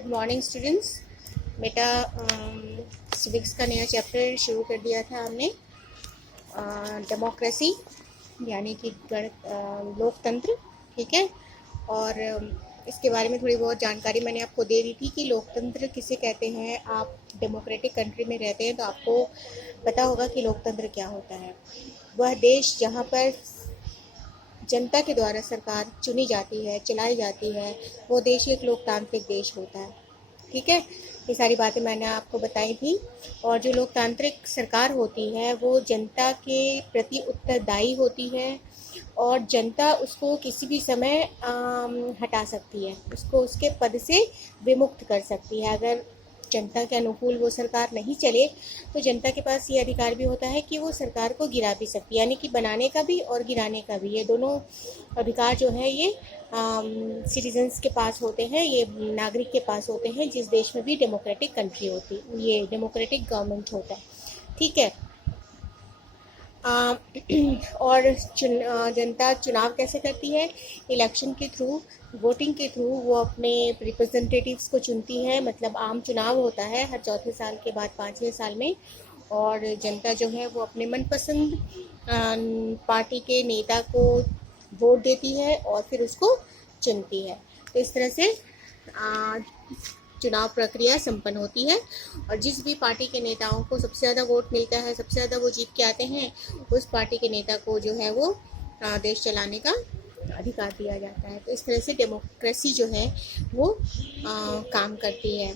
Good morning students. बेटा civics का नया चैप्टर शुरू कर दिया था हमने, डेमोक्रेसी यानी कि लोकतंत्र। ठीक है, और इसके बारे में थोड़ी बहुत जानकारी मैंने आपको दे दी थी कि लोकतंत्र किसे कहते हैं। आप डेमोक्रेटिक कंट्री में रहते हैं तो आपको पता होगा कि लोकतंत्र क्या होता है। वह देश जहाँ पर जनता के द्वारा सरकार चुनी जाती है, चलाई जाती है, वो देश एक लोकतांत्रिक देश होता है। ठीक है, ये सारी बातें मैंने आपको बताई थी। और जो लोकतांत्रिक सरकार होती है वो जनता के प्रति उत्तरदायी होती है और जनता उसको किसी भी समय हटा सकती है, उसको उसके पद से विमुक्त कर सकती है। अगर जनता के अनुकूल वो सरकार नहीं चले तो जनता के पास ये अधिकार भी होता है कि वो सरकार को गिरा भी सकती है, यानी कि बनाने का भी और गिराने का भी। ये दोनों अधिकार जो है ये सिटीजन्स के पास होते हैं, ये नागरिक के पास होते हैं जिस देश में भी डेमोक्रेटिक कंट्री होती, ये डेमोक्रेटिक गवर्नमेंट होता है। ठीक है, और जनता चुनाव कैसे करती है? इलेक्शन के थ्रू, वोटिंग के थ्रू वो अपने रिप्रेजेंटेटिव्स को चुनती है। मतलब आम चुनाव होता है हर चौथे साल के बाद 5वें साल में, और जनता जो है वो अपने मनपसंद पार्टी के नेता को वोट देती है और फिर उसको चुनती है। तो इस तरह से चुनाव प्रक्रिया संपन्न होती है, और जिस भी पार्टी के नेताओं को सबसे ज़्यादा वोट मिलता है, सबसे ज़्यादा वो जीत के आते हैं, उस पार्टी के नेता को जो है वो देश चलाने का अधिकार दिया जाता है। तो इस तरह से डेमोक्रेसी जो है वो काम करती है।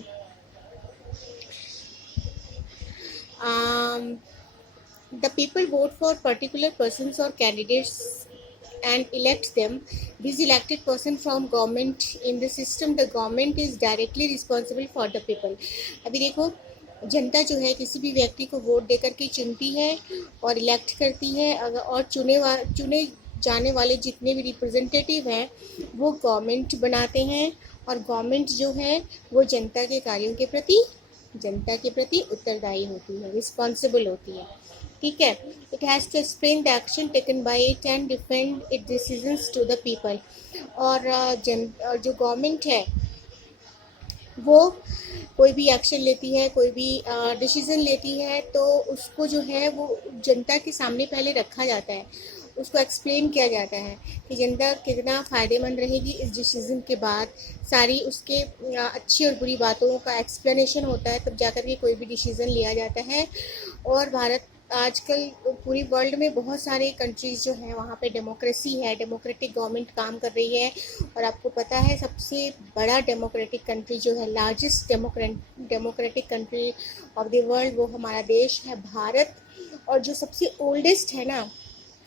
The people vote for particular persons or candidates and elect them. These elected person from government in the system, the government is directly responsible for the people. अभी देखो, जनता जो है किसी भी व्यक्ति को वोट देकर के चुनती है और इलेक्ट करती है, और चुने जाने वाले जितने भी रिप्रेजेंटेटिव हैं वो गवर्नमेंट बनाते हैं, और गवर्नमेंट जो है वो जनता के कार्यों के प्रति उत्तरदायी होती है, रिस्पॉन्सिबल होती है। ठीक है, it has to explain the action taken by it and defend it decisions to the people. और जो गवर्नमेंट है वो कोई भी एक्शन लेती है, कोई भी डिसीजन लेती है, तो उसको जो है वो जनता के सामने पहले रखा जाता है, उसको एक्सप्लेन किया जाता है कि जनता कितना फ़ायदेमंद रहेगी इस डिसीज़न के बाद। सारी उसके अच्छी और बुरी बातों का एक्सप्लेनेशन होता है, तब जाकर के कोई भी डिसीज़न लिया जाता है। और भारत आजकल पूरी वर्ल्ड में बहुत सारे कंट्रीज़ जो हैं वहाँ पे डेमोक्रेसी है, डेमोक्रेटिक गवर्नमेंट काम कर रही है। और आपको पता है सबसे बड़ा डेमोक्रेटिक कंट्री जो है, largest democratic country of the world, वो हमारा देश है भारत। और जो सबसे ओल्डेस्ट है ना,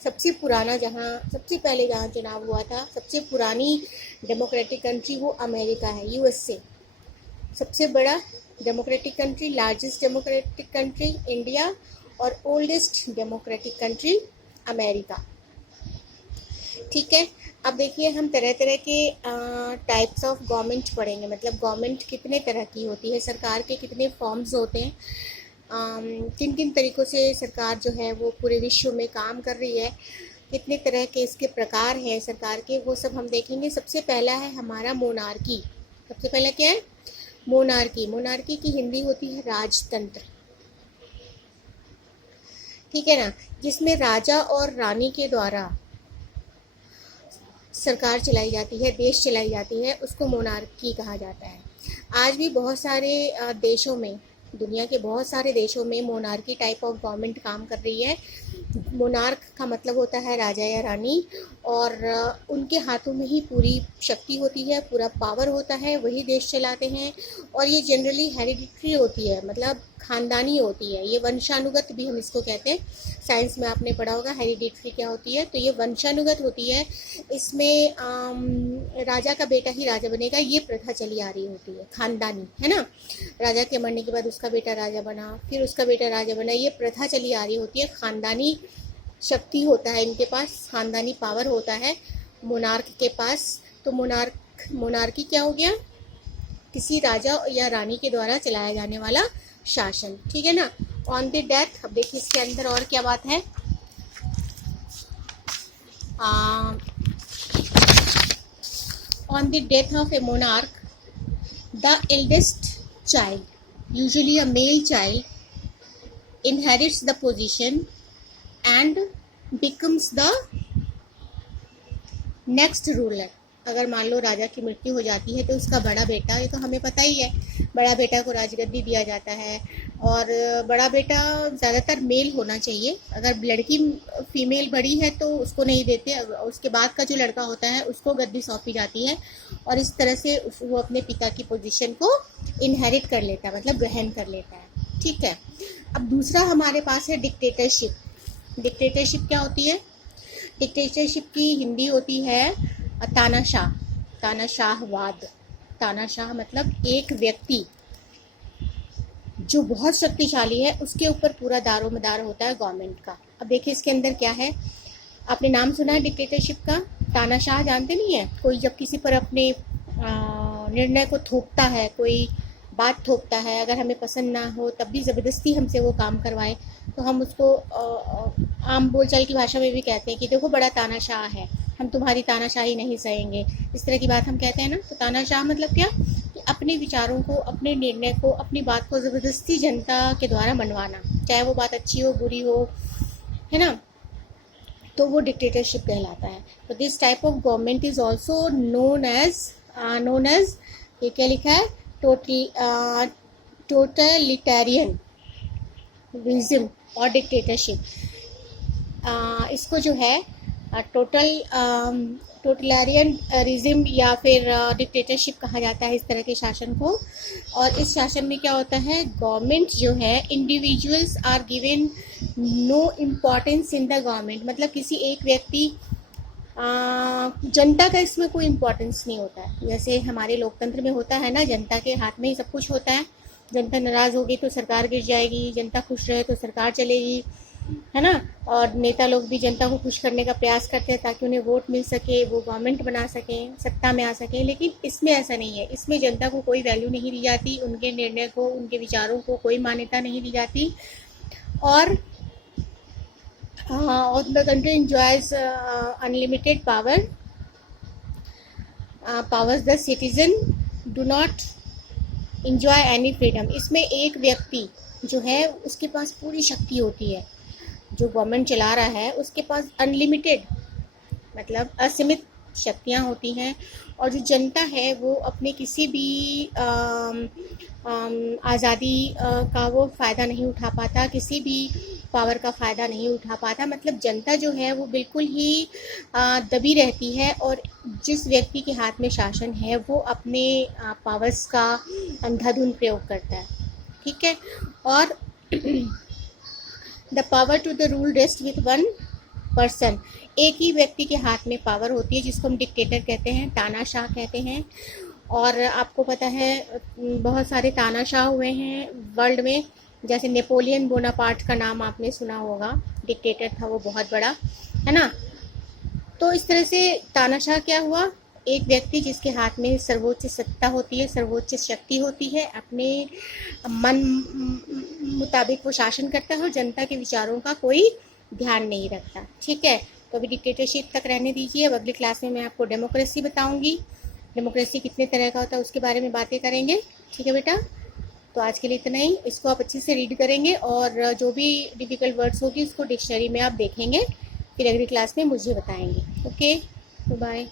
सबसे पुराना, सबसे पहले जहाँ चुनाव हुआ था, सबसे पुरानी डेमोक्रेटिक कंट्री वो अमेरिका है, USA। सबसे बड़ा democratic country, largest democratic country India, और ओल्डेस्ट डेमोक्रेटिक कंट्री अमेरिका। ठीक है, अब देखिए हम तरह तरह के टाइप्स ऑफ गवर्नमेंट पढ़ेंगे। मतलब गवर्नमेंट कितने तरह की होती है, सरकार के कितने फॉर्म्स होते हैं, किन किन तरीक़ों से सरकार जो है वो पूरे विश्व में काम कर रही है, कितने तरह के इसके प्रकार हैं सरकार के, वो सब हम देखेंगे। सबसे पहला है हमारा मोनार्की। सबसे पहला क्या है? मोनार्की। मोनार्की की हिंदी होती है राजतंत्र। ठीक है ना, जिसमें राजा और रानी के द्वारा सरकार चलाई जाती है, देश चलाई जाती है, उसको मोनार्की कहा जाता है। आज भी बहुत सारे देशों में, दुनिया के बहुत सारे देशों में मोनार्की टाइप ऑफ गवर्नमेंट काम कर रही है। मोनार्क का मतलब होता है राजा या रानी, और उनके हाथों में ही पूरी शक्ति होती है, पूरा पावर होता है, वही देश चलाते हैं। और ये जनरली हेरिडिटरी होती है, मतलब खानदानी होती है। ये वंशानुगत भी हम इसको कहते हैं। साइंस में आपने पढ़ा होगा हेरिडिटरी क्या होती है, तो ये वंशानुगत होती है। इसमें राजा का बेटा ही राजा बनेगा, ये प्रथा चली आ रही होती है, खानदानी, है ना। राजा के मरने के बाद उसका बेटा राजा बना, फिर उसका बेटा राजा बना, ये प्रथा चली आ रही होती है। खानदानी शक्ति होता है इनके पास, खानदानी पावर होता है मोनार्क के पास। तो मोनार्की क्या हो गया? किसी राजा या रानी के द्वारा चलाया जाने वाला शासन। ठीक है ना। ऑन द डेथ, अब देखिए इसके अंदर और क्या बात है। On the death of A monarch, The eldest child, usually a male child, inherits the position and becomes the next ruler. अगर मान लो राजा की मृत्यु हो जाती है तो उसका बड़ा बेटा, ये तो हमें पता ही है, बड़ा बेटा को राजगद्दी दिया जाता है। और बड़ा बेटा ज़्यादातर मेल होना चाहिए, अगर लड़की फीमेल बड़ी है तो उसको नहीं देते, उसके बाद का जो लड़का होता है उसको गद्दी सौंपी जाती है, और इस तरह से वो अपने पिता की पोजीशन को इनहेरिट कर लेता है, मतलब ग्रहण कर लेता है। ठीक है, अब दूसरा हमारे पास है डिक्टेटरशिप। डिक्टेटरशिप क्या होती है? डिक्टेटरशिप की हिंदी होती है तानाशाह, तानाशाहवाद। तानाशाह मतलब एक व्यक्ति जो बहुत शक्तिशाली है, उसके ऊपर पूरा दारोमदार होता है गवर्नमेंट का। अब देखिए इसके अंदर क्या है, आपने नाम सुना है डिक्टेटरशिप का? तानाशाह जानते नहीं है? कोई जब किसी पर अपने निर्णय को थोपता है, कोई बात थोपता है, अगर हमें पसंद ना हो तब भी ज़बरदस्ती हमसे वो काम करवाए, तो हम उसको आम बोलचाल की भाषा में भी कहते हैं कि देखो बड़ा तानाशाह है, हम तुम्हारी तानाशाही नहीं सहेंगे, इस तरह की बात हम कहते हैं ना। तो तानाशाह मतलब क्या? कि अपने विचारों को, अपने निर्णय को, अपनी बात को ज़बरदस्ती जनता के द्वारा मनवाना, चाहे वो बात अच्छी हो बुरी हो, है ना, तो वो डिक्टेटरशिप कहलाता है। तो this type of government is also known as ये क्या लिखा है, टोटलिटेरियन रिज्म और डिक्टेटरशिप। इसको जो है टोटलिटेरियन रिज्म या फिर डिक्टेटरशिप कहा जाता है इस तरह के शासन को। और इस शासन में क्या होता है, गवर्नमेंट जो है, individuals are given no importance in the government, मतलब किसी एक व्यक्ति, जनता का इसमें कोई इम्पोर्टेंस नहीं होता है। जैसे हमारे लोकतंत्र में होता है ना, जनता के हाथ में ही सब कुछ होता है। जनता नाराज़ होगी तो सरकार गिर जाएगी, जनता खुश रहे तो सरकार चलेगी, है ना। और नेता लोग भी जनता को खुश करने का प्रयास करते हैं ताकि उन्हें वोट मिल सके, वो गवर्नमेंट बना सकें, सत्ता में आ सकें। लेकिन इसमें ऐसा नहीं है, इसमें जनता को कोई वैल्यू नहीं दी जाती, उनके निर्णय को, उनके विचारों को कोई मान्यता नहीं दी जाती। और the country enjoys unlimited powers. The citizen do not enjoy any freedom. इसमें एक व्यक्ति जो है उसके पास पूरी शक्ति होती है, जो गवर्नमेंट चला रहा है उसके पास अनलिमिटेड मतलब असीमित शक्तियाँ होती हैं। और जो जनता है वो अपने किसी भी आज़ादी का वो फ़ायदा नहीं उठा पाता, किसी भी पावर का फ़ायदा नहीं उठा पाता। मतलब जनता जो है वो बिल्कुल ही दबी रहती है, और जिस व्यक्ति के हाथ में शासन है वो अपने पावर्स का अंधाधुंध प्रयोग करता है। ठीक है, और the power to the rule rest with one person, एक ही व्यक्ति के हाथ में पावर होती है, जिसको हम डिक्टेटर कहते हैं, तानाशाह कहते हैं। और आपको पता है बहुत सारे तानाशाह हुए हैं वर्ल्ड में, जैसे नेपोलियन बोनापार्ट का नाम आपने सुना होगा, डिक्टेटर था वो बहुत बड़ा, है ना। तो इस तरह से तानाशाह क्या हुआ, एक व्यक्ति जिसके हाथ में सर्वोच्च सत्ता होती है, सर्वोच्च शक्ति होती है, अपने मन मुताबिक वो शासन करता है और जनता के विचारों का कोई ध्यान नहीं रखता। ठीक है, तो अभी डिक्टेटरशिप तक रहने दीजिए। अब अगली क्लास में मैं आपको डेमोक्रेसी बताऊंगी, डेमोक्रेसी कितने तरह का होता है उसके बारे में बातें करेंगे। ठीक है बेटा, तो आज के लिए इतना ही। इसको आप अच्छे से रीड करेंगे और जो भी डिफ़िकल्ट वर्ड्स होगी उसको डिक्शनरी में आप देखेंगे, फिर अगली क्लास में मुझे बताएंगे। Okay, bye.